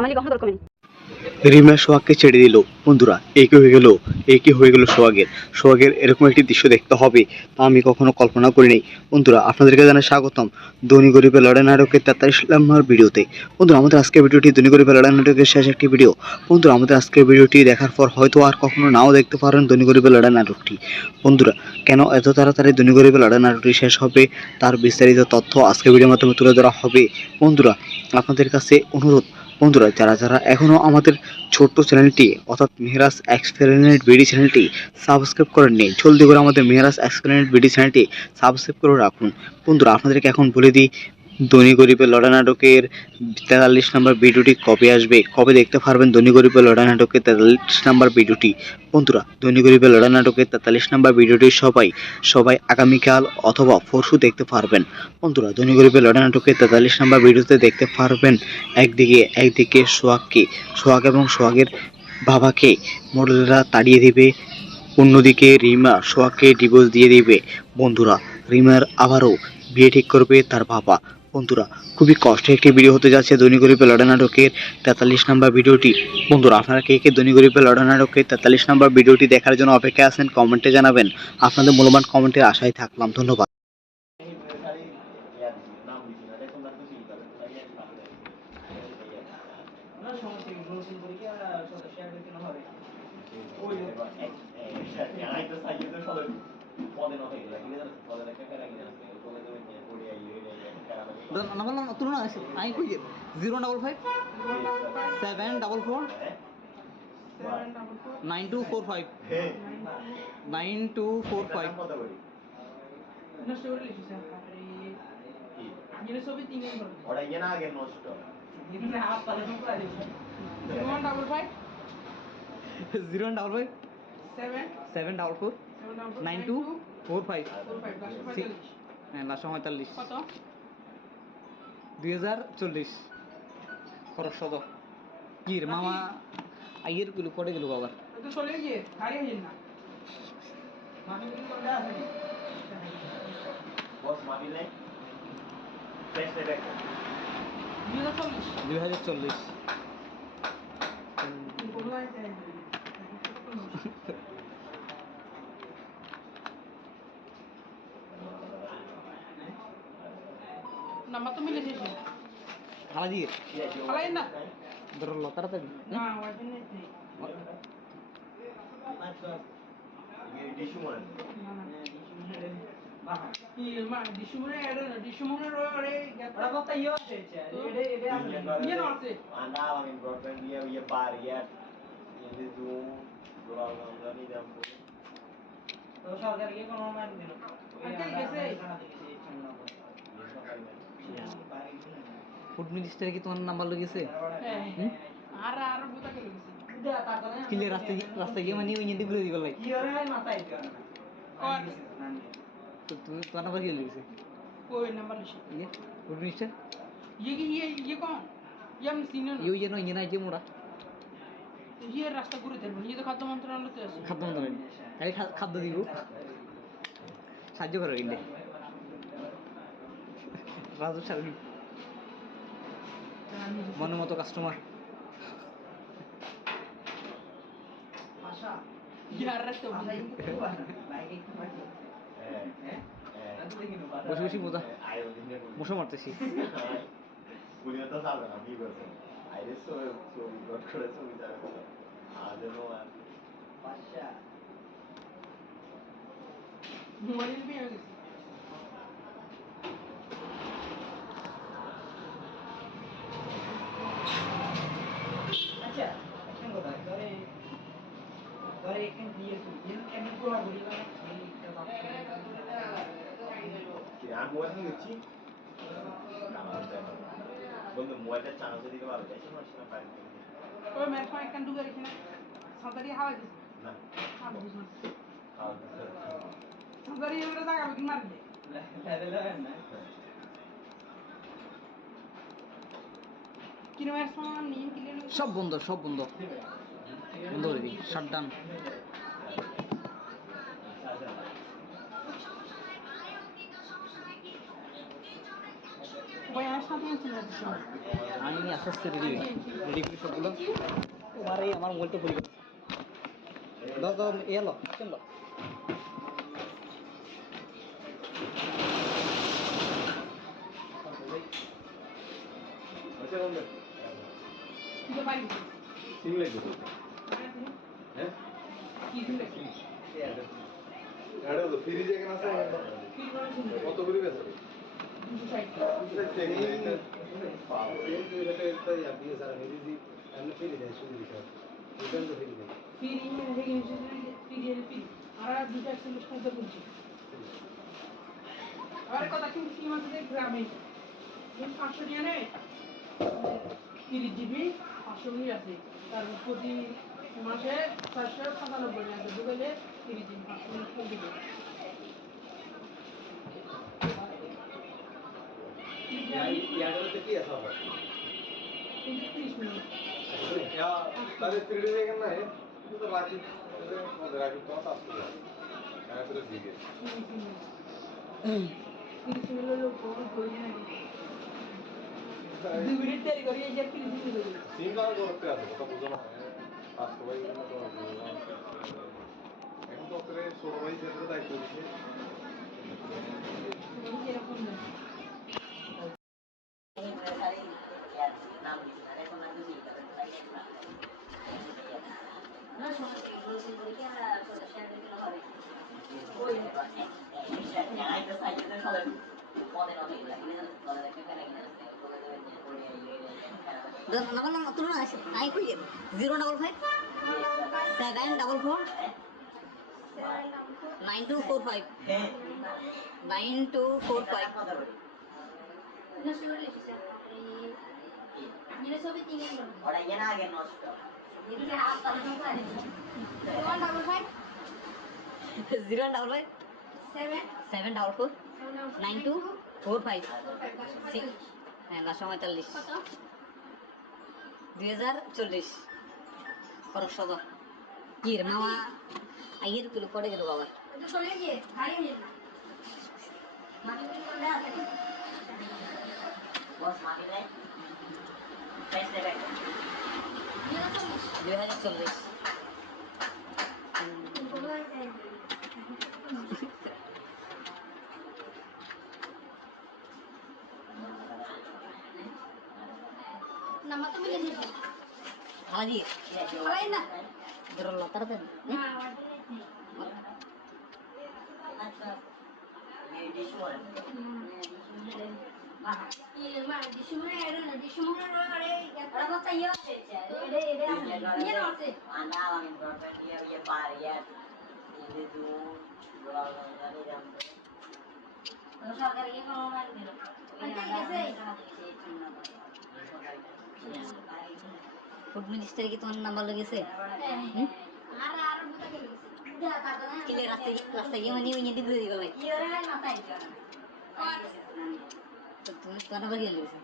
আমার কখনো দরকার নেই। রিমা সোহাগকে ছেড়ে দিল। বন্ধুরা এ কি হয়ে গেল সোহাগের এরকম একটি দৃশ্য দেখতে হবে তা আমি কখনো কল্পনা করিনি। বন্ধুরা আপনাদেরকে জানাই স্বাগতম ধনী গরিবের লড়াই নাটকের 43 নম্বর ভিডিওতে। বন্ধুরা আমাদের আজকের ভিডিওটি ধনী গরিবের লড়াই নাটকের শেষ একটি ভিডিও। বন্ধুরা আমাদের আজকের ভিডিওটি দেখার পর হয়তো আর কখনো নাও দেখতে পারেন ধনী গরিবের লড়াই নাটকটি। বন্ধুরা কেন এত তাড়াতাড়ি ধনী গরিবের লড়াই নাটকটি শেষ হবে তার বিস্তারিত তথ্য আজকের ভিডিওর মাধ্যমে তুলে ধরা হবে। বন্ধুরা আপনাদের কাছে অনুরোধ, বন্ধুরা যারা এখনও আমাদের ছোট্ট চ্যানেলটি অর্থাৎ মেহরাজ এক্সপ্লেনেড বিডি চ্যানেলটি সাবস্ক্রাইব করেননি, জলদি করে আমাদের মেহরাজ এক্সপ্লেনেড বিডি চ্যানেলটি সাবস্ক্রাইব করে রাখুন। বন্ধুরা আপনাদেরকে এখন বলে দিই ধনী গরিবের লড়াই নাটকের 43 নম্বর ভিডিওটি কবে আসবে, কবে দেখতে পারবেন ধনী গরিবের লড়াই নাটকের 43 নম্বর ভিডিওটি। বন্ধুরা ধনী গরিবের লড়াই নাটকের 43 নম্বর ভিডিওটি সবাই আগামীকাল অথবা পরশু দেখতে পারবেন। বন্ধুরা ধনী গরিবের লড়াই নাটকের 43 নম্বর ভিডিওতে দেখতে পারবেন একদিকে সোহাগ এবং সোহাগের বাবাকে মডেলরা তাড়িয়ে দেবে, অন্যদিকে রিমা সোহাগকে ডিভোর্স দিয়ে দেবে। বন্ধুরা রিমার আবারও বিয়ে ঠিক করবে তার বাবা। বন্ধুরা খুবই কষ্টের একটি ভিডিও হতে যাচ্ছে ধনী গরিবের লড়াই নাটকের 43 নম্বর ভিডিওটি। বন্ধুরা আপনারা কে ধনী গরিবের লড়াই নাটকের 43 নম্বর ভিডিওটি দেখার জন্য অপেক্ষা আছেন কমেন্টে জানাবেন। আপনাদের মূল্যবান কমেন্টের আশায় থাকলাম। ধন্যবাদ। নাম্বার তুলো না আমি কই 055 744 9245 9245 নষ্ট করে লিখি স্যার ছবি 3 নম্বর ওটা ইয়ে না আগে নষ্ট এখানে হাত পালে তো প্রায় 0155 055 7 744 9245 হ্যাঁ লাস্ট 45 কত 2040 খরচ শত কি রে মামা আইয়ের গুলো পড়ে গেল বাবা তো চলে গিয়ে গাড়ি হইল না মানে কি কোনটা আছে বস মাবিলে টেস্ট এটা 2040 নাম্বার তো মিলে শেষ হালা দিয়ে খালাই না ধরো তাড়াতাড়ি না ওয়াইফাই নেই ইয়ে ডিশু মানে কি মা ডিসুমরে এড না ডিসুমরে রে ওরা কথা ইয়ে আছে এটা আছে ইয়ে না আছে আন্ডা আমি ব্রডব্যান্ড ইয়ে বার ইয়ে জুম দোরাল আমরা নি দাম তো সরকার কি কোনো মান দিল গেছে ফুড মিনিস্টার কি তোমার নাম্বার লগেছে আর বুতা কে লগেছে কিলে রাস্তায় গিয়ে মানে ওই নিয়ে বলে দিবার লাই কি রে মাথায় আর তো তুমি তোমার নাম্বার কি লগেছে কোই নাম্বার লিখি ইয়ে ফুড মিনিস্টার ये कौन ये हम सीनियर ইয়ে নয় ইয়ে না যে মোড়া ये रास्ता घुरे थे ये तो खाद्य मंत्रालय तो আছে খাদ্য মন্ত্রণালয় খালি খাদ্য দিব সাহায্য করো ইন্ডে রাজু সার্ভিস মনের মতো কাস্টমার আশা यार রাস্তা বসে বসে বোঝা মশা মারতেছি পুলিশ তো সামনে না কি করছে আইরে সো গট করে সো বিচার করছে আজনো আর পাশা মোবাইল भी है अच्छा কেন কথা ধরে এখানে দিয়ে সুইন কেমন করে বলিলা কি আর মোবাইল কি হচ্ছে বন্ধু মোবাইলটা চার্জ দিতে পারবে তাই না সেটা পারি ওই মেরে ফোন একখান ঢুকে রেখে না সাঁতারি হাওয়া দিছে না হাওয়া দিছে খাও সাঁতারি এবারে লাগাবে কি মারবে কিরম এর সামান নিয়ে কিলে সব বন্ধ বন্ধ করে দিই শাটডাউন ভাই আর সাথে আছেন না আমি আস্তে আস্তে রেডি করি সবগুলো। তোমার এই আমার মোবাইলটা ভুলে গেছে। দাও দাও এলো চলো। কি বাড়ি সিং লাগবে তো হ্যাঁ কি দিলে কি এটা তো ফ্রিজে কেন আছে কি করেছেন কত করে বেচে 260 ফিরি হেগে ফিরি আর দুটা সেমিস করতে বলছি আর কথা কি মাঝে গ্রামে 500 টাকা নেয় 30 জিবি 500 মিলি আছে তার প্রতি মাসে 497 টাকা ঢুকালে 30 জিবি 500 মিলি করে দেবে ইয়ারটা কি আছে আবার 30 মিনিট তাহলে ফ্রিজে কেন না তো রাখি রাখি তো আসছে এরা করে দিকে 30 মিনিট লোক করে না 2 মিনিট দেরি করি এই যে 30 মিনিট হয়ে গেল সিং কার করতে আছে কথা বুঝো না পাঁচ সবাই কিন্তু তো এখন তো করে সবাই যেটা দায়িত্ব দিচ্ছে এরকম না Nama turun aja, naik kok ya. 055 744 9245 9245 055 744 9245 হ্যাঁ 945 2040 খরচ সদ কি রে মামা আইয়ের কিলো পড়ে গেল বাবা দুই হাজার চল্লিশ Nama tuh milih sih. lagi Lain dah. berlatar kan Nah, iya mah di sumur ada di sumur ada ada apa ya? Iya nasi. Food minister কি তোমার নাম্বার লেগেছে Ada buta gitu. Udah katanya. কিলে রাস্তায় গিয়ে মানে ওই দিকে দিয়ে গেল Iya orang mata itu. Oh, তো তুমি তোমার নাম্বার গিয়ে লেগেছে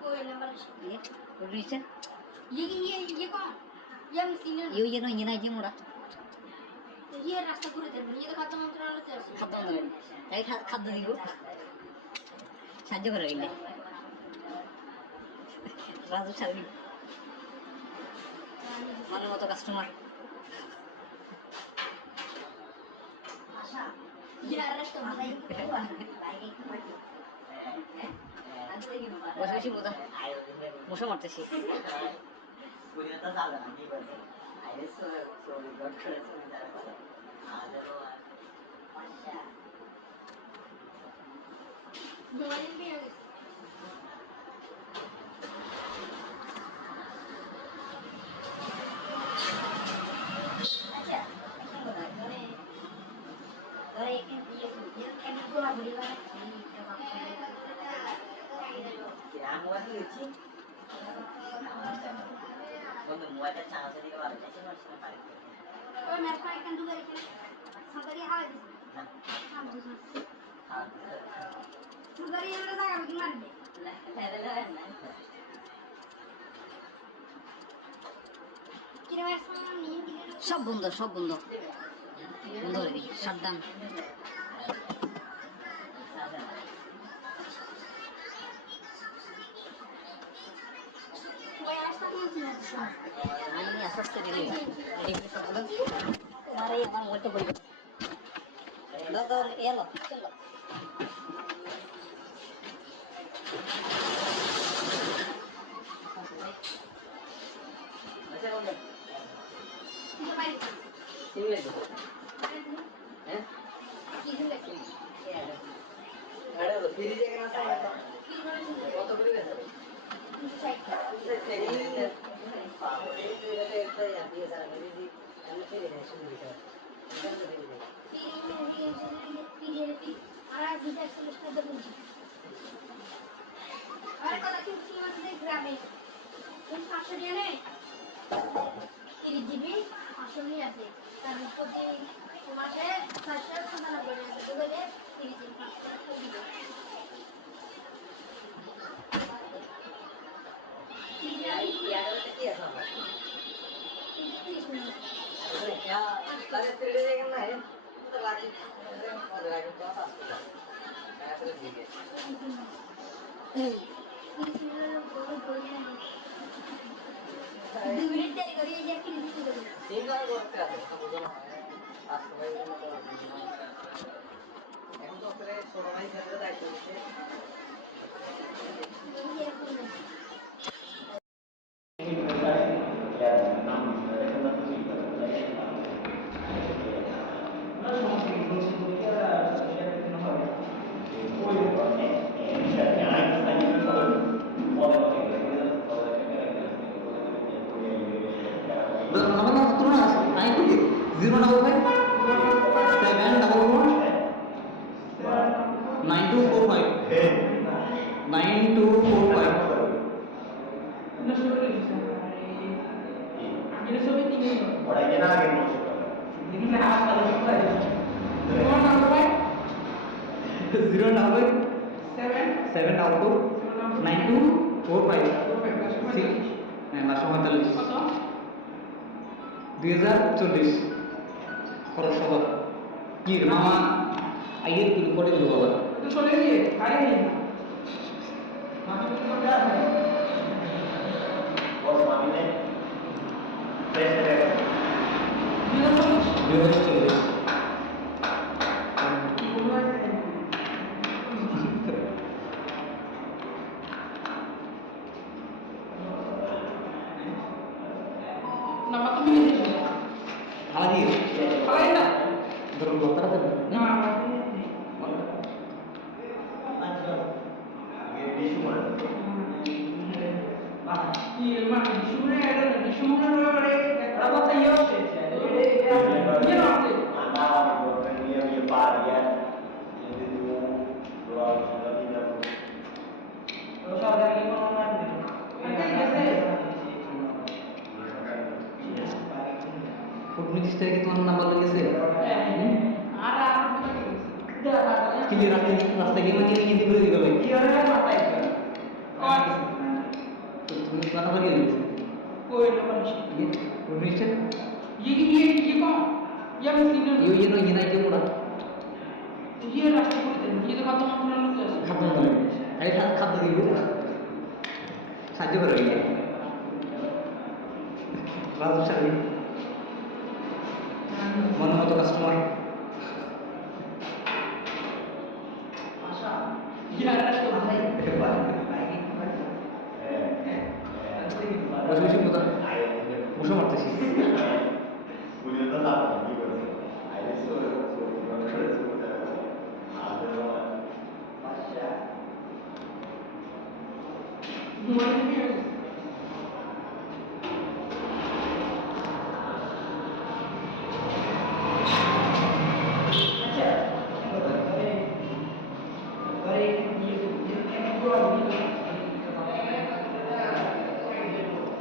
kue lembar sih. ইয়ে food minister Iya kok. Iya mesinnya. ইয়ে ইয়ে নয় ইয়ে নাই যে মোরা Iya rasa kure deh. Iya tuh kata mantra lu terus. খাদ্য দেবে তাই খাদ্য দিব সাহায্য করে গেলে রাজু ছাড়বি মনের মতো কাস্টমার Iya resto malai. বসে বসে মশা মারতেছি Jualin dia. Aja. Dari dia kan gua beli lagi. Oh, mereka ikan juga ikan. Sampai dia habis. Sudah dia udah tak gimana deh. Kira sama nih, kira সব বন্ধ বন্ধ করে দিই সাবধান আমি আস্তে আস্তে রেডি করে সবগুলো তোমার এই আমার মোবাইলটা পরিবর্তন দাও এলো চলো গ্রামে 500 টাকা নেয় 30 জিবি 500 মিলি আছে তার প্রতি মাসে 497 টাকা দিলে 30 জিবি 500 টাকা দিবে दो मिनट देरी करिए या फिर এখন তো আসলে ছোট ভাই ছেলেদের দায়িত্ব দিচ্ছে Ahora que nada que no se puede. 2040 খরচ সবার কি রে মামা আইয়ের কি করে দিল বাবা তো চলে গিয়ে আরে নেই Vos mami tres tres. 2040 number তুমি লিখে হালা দিয়ে খালাই না ধরুন দরকার আছে না Di semua. কি মানে শুনে এটা শুনে রয়ে একটা কথা ইয়ে হচ্ছে ইয়ে না আছে Anda bukan dia par ya. Jadi tu dua orang tidak. সরকারি কোনো নাম দিন এটা গেছে কূটনীতির থেকে তোমার নাম্বার লেগেছে আর আর কিন্তু রাস্তায় গিয়ে মানে কিন্তু করে দিবে কি হলো মাথায় কোন তুমি কথা বলি দিয়েছে कोई नंबर ये कूटनीতির ये कौन ये हम सीनियर ये नो ये ना के मोड़ा ये रास्ता बोल दे ये तो खत्म होने लग गया खत्म हो गया आई खत्म দিব সাহায্য করে গিয়ে রাজশাহী মনোমতো কাস্টমার आशा ये रास्ता भाई বসে বসে কোথা বসে মারতেছি Punya tetap gitu. Ada suatu ada pasca. Mobile में अच्छा अरे ये पूरा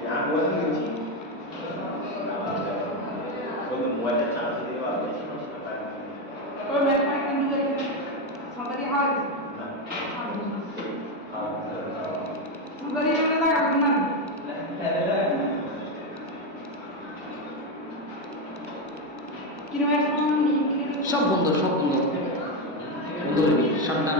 Yang buat kunci. Kalau buat cara sendiri apa sih? और मैं फाइट कर दूंगा somebody has somebody has लगा करना कितना সব বন্ধ বন্ধ সাবধান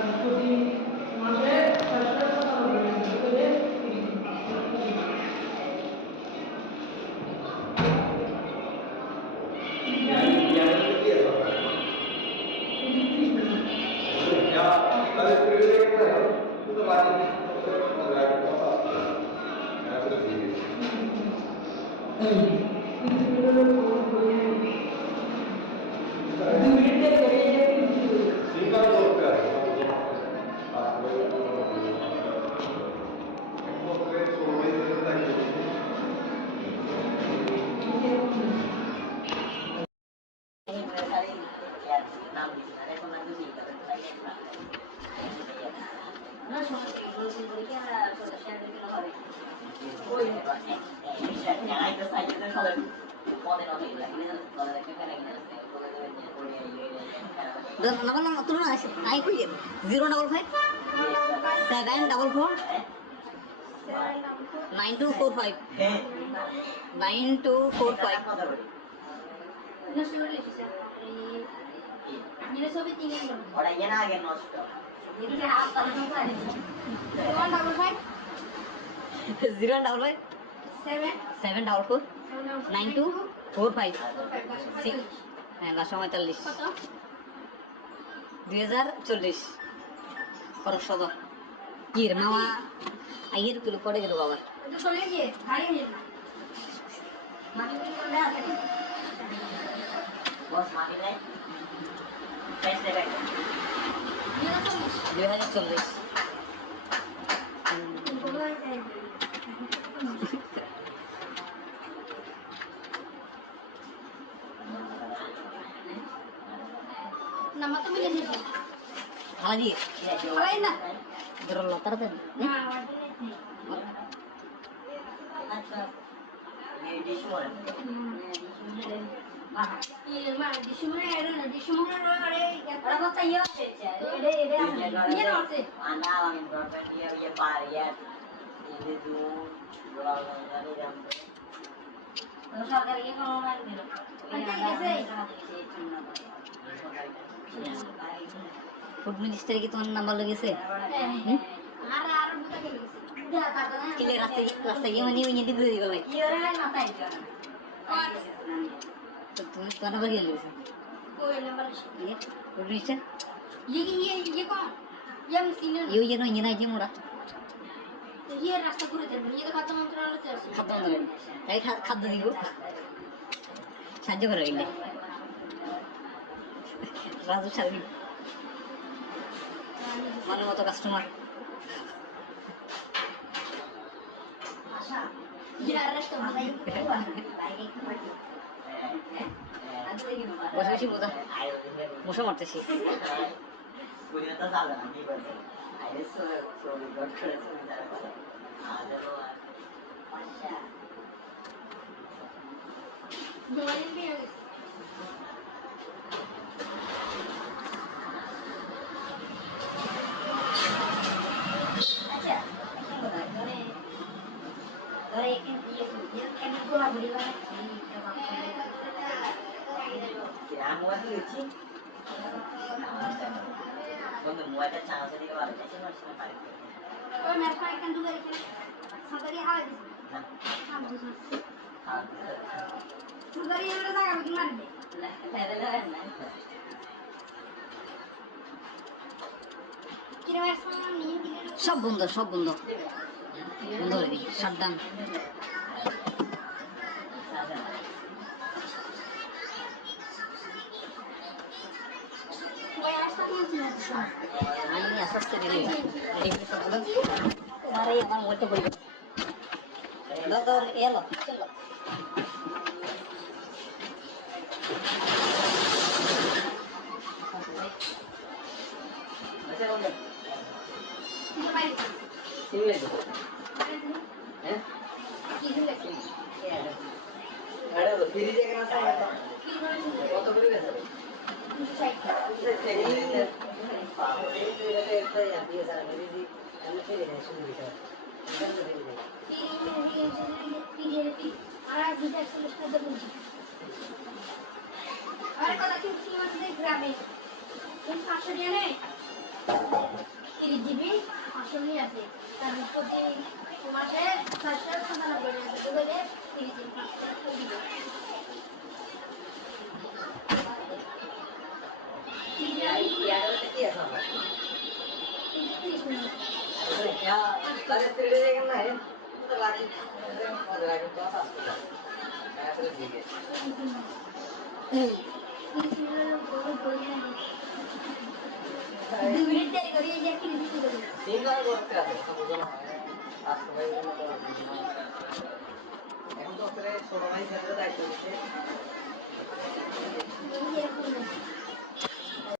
তার প্রতি মাসে 497 টাকা করে nama turun aja, naik kuya. 055 744 9245 9245. Ini sobi tinggal dong. ওরা ইয়ে না আগে নষ্ট Ini apa tuh kan? 155 055 7 744 9245 হ্যাঁ 945 কত? 2040 পরশদ কি রে মামা আইয়ের কিলো পড়ে গেল বাবা এটা চলে গিয়ে গাড়ি নিয়ে না মাটি করে আছে বস মাটি দেয় প্রাইস দেবে 2040 nama tuh milih sih lagi lain dah berlotar kan nah wajib আচ্ছা এই ডিশমোর iya mah di sumur ada di sumur ada apa ya ini nasi আনা আমি গভর্নমেন্ট ইয়ে পার ইয়ে ini tuh berapa kali jam সরকার কি কোনো মান দিল ফুড মিনিস্টার কি তোমার নাম্বার লেগেছে ada buta kayak gitu udah katanya কিলে রাস্তায় গিয়ে মানে ওই দিকে দিয়ে গেল iya orang mata itu তো তুমি তোমার নাম্বার গিয়ে লেগেছে koi nomor ইয়ে ফুড মিনিস্টার ये kok yang sini ইয়ে ইয়ে নয় ইয়ে নাই যে মোরা ये रास्ता पूरे थे ये तो खाता मंत्रालय से খাদ্য দেবেন তাই খাদ্য দিব সাহায্য করে গেলে রাজু ছাড়বি মনের মতো কাস্টমার ya resto mana বসে বসে মশা মারতেছি পুরিয়া তো সালা আমি বলছি আইরে সো রিপোর্ট করে শুনে যাবে আলো আচ্ছা Doain dia. Aja. Dore dia kan gua beli banget sih. yang mau lucu bang mau ada channel tadi kalau ada channel harus naik Oh, mereka ikan juga ikan. Sampai dia halal di sini. nah Sama sama. Sampai dia udah tahu gimana deh. Kira sama nih kita. সব বন্ধ বন্ধ করে দিই সাবধান Gua sama sih. আমি আস্তে আস্তে ready সবগুলো তোমার এই আমার মোবাইলটা পড়ে গেল দাও এলো চলো Kita balik. সিমলে Balik sini. হ্যাঁ Kita lagi. আরে ফ্রিজে কেন আছে Kita balik sini. কত করে গেছে Kita cek. Ada kalau kita masih di Gramis, ini 500 dia nih. GB 500 আছে তার প্রতি মাসে 497 আছে দুবাইলে 30 জিবি 500 দিবে ইয়ার কি আছে আমার 30 মিনিট अरे क्या अरे तेरे देखना ना है तो लागी लागी तो आस पास ऐसे ठीक है 30 মিনিট বড় বড় 2 মিনিট দেরি করি যে 30 মিনিট করি तीन बार करते हैं तो बुझो ना आज तो भाई तो এখন তো তোরে ছোট ভাই ছেলেদের দায়িত্ব দিচ্ছে এই যে